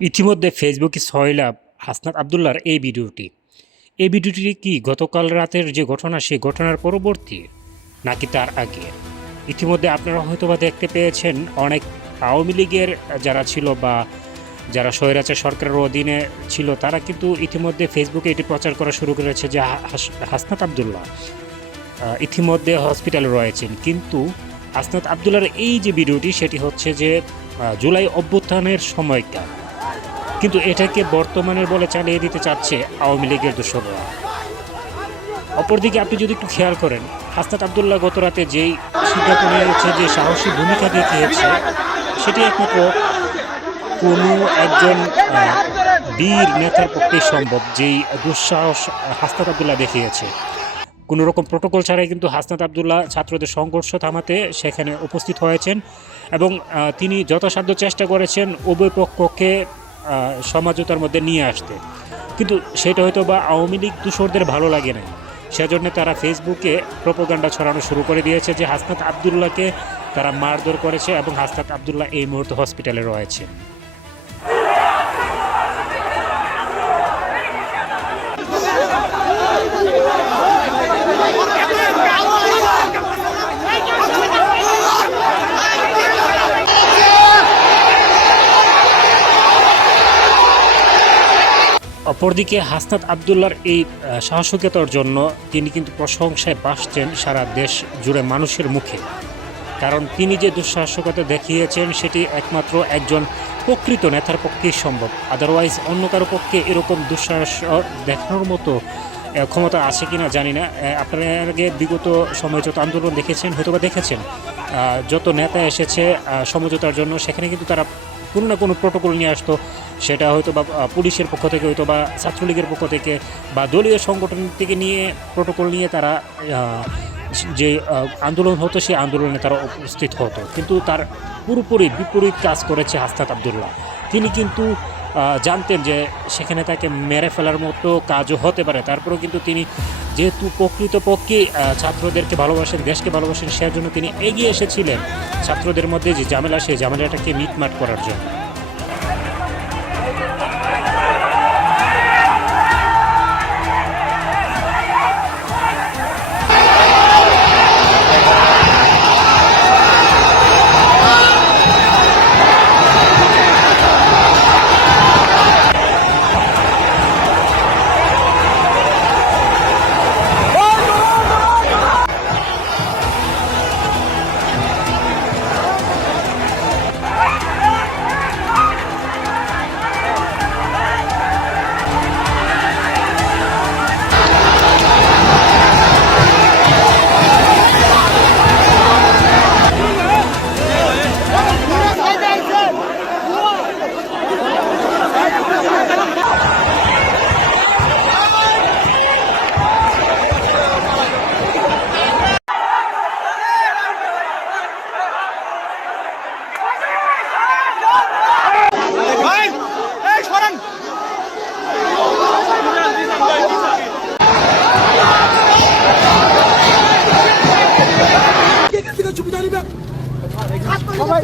ইতিমধ্যে ফেসবুকে ছয়লাভ হাসনাত আবদুল্লার এই ভিডিওটি। এই ভিডিওটি কি গতকাল রাতের যে ঘটনা, সেই ঘটনার পরবর্তী, নাকি তার আগে? ইতিমধ্যে আপনারা হয়তোবা দেখতে পেয়েছেন অনেক আওয়ামী লীগের যারা ছিল বা যারা স্বৈরাচার সরকারের অধীনে ছিল, তারা কিন্তু ইতিমধ্যে ফেসবুকে এটি প্রচার করা শুরু করেছে যে হাস- হাসনাত আবদুল্লাহ ইতিমধ্যে হসপিটালে রয়েছেন। কিন্তু হাসনাত আবদুল্লার এই যে ভিডিওটি, সেটি হচ্ছে যে জুলাই অভ্যুত্থানের সময়কার। কিন্তু এটাকে বর্তমানের বলে চালিয়ে দিতে চাচ্ছে আওয়ামী লীগের দোসররা অপরদিকে আপনি যদি একটু খেয়াল করেন, হাসনাত আবদুল্লাহ গত রাতে যেই সিদ্ধান্ত নিয়েছে যে সাহসী ভূমিকা দেখিয়েছে, সেটি একমাত্র কোনো একজন বীর নেতার পক্ষে সম্ভব, যেই দুঃসাহস হাসনাত আবদুল্লাহ দেখিয়েছে। কোনো রকম প্রোটোকল ছাড়াই কিন্তু হাসনাত আবদুল্লাহ ছাত্রদের সংঘর্ষ থামাতে সেখানে উপস্থিত হয়েছেন এবং তিনি যথাসাধ্য চেষ্টা করেছেন উভয় পক্ষকে আহ, সমঝোতার মধ্যে নিয়ে আসতে। কিন্তু সেটা হয়তো বা আওয়ামী লীগ দূষরদের ভালো লাগে না সেজন্য তারা ফেসবুকে প্রোপোগান্ডা ছড়ানো শুরু করে দিয়েছে যে হাসনাত আবদুল্লাহকে তারা মারধর করেছে এবং হাসনাত আবদুল্লাহ এই মুহূর্তে হসপিটালে রয়েছে। অপরদিকে হাসনাত আবদুল্লার এই সাহসিকতার জন্য তিনি কিন্তু প্রশংসায় বাসছেন সারা দেশ জুড়ে মানুষের মুখে। কারণ তিনি যে দুঃসাহসিকতা দেখিয়েছেন, সেটি একমাত্র একজন প্রকৃত নেতার পক্ষেই সম্ভব। আদারওয়াইজ অন্য কারও পক্ষে এরকম দুঃসাহস দেখানোর মতো ক্ষমতা আছে কি না জানি না। আপনারা আগে বিগত সময় যত আন্দোলন দেখেছেন, হয়তোবা দেখেছেন যত নেতা এসেছে সমঝোতার জন্য, সেখানে কিন্তু তারা কোনো না কোনো প্রোটোকল নিয়ে আসতো। সেটা হয়তো বা পুলিশের পক্ষ থেকে হয়তো বা, ছাত্রলীগের পক্ষ থেকে বা দলীয় সংগঠন থেকে নিয়ে প্রোটোকল নিয়ে তারা যে আন্দোলন হতো, সেই আন্দোলনে তারা উপস্থিত হতো। কিন্তু তার পুরোপুরি বিপরীত কাজ করেছে হাস্তাত আবদুল্লাহ। তিনি কিন্তু জানতেন যে সেখানে তাকে মেরে ফেলার মতো কাজও হতে পারে। তারপরেও কিন্তু তিনি যেহেতু প্রকৃতপক্ষে ছাত্রদেরকে ভালোবাসেন, দেশকে ভালোবাসেন, সেজন্য তিনি এগিয়ে এসেছিলেন ছাত্রদের মধ্যে যে ঝামেলা, সেই ঝামেলাটাকে মিটমাট করার জন্য।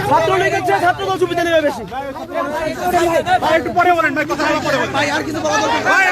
ছাত্রলীগের চেয়ে ছাত্রদল সুবিধা নেবে বেশি। ভাই একটু পরে বলেন ভাই কথা পরে বলেন। ভাই আর কিছু বলা দরকার ভাই